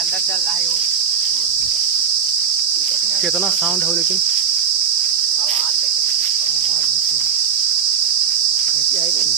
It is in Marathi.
अंदर चल रहा है वो। कितना साउंड है लेकिन आवाज देखे आवाज है कैसी आई बोली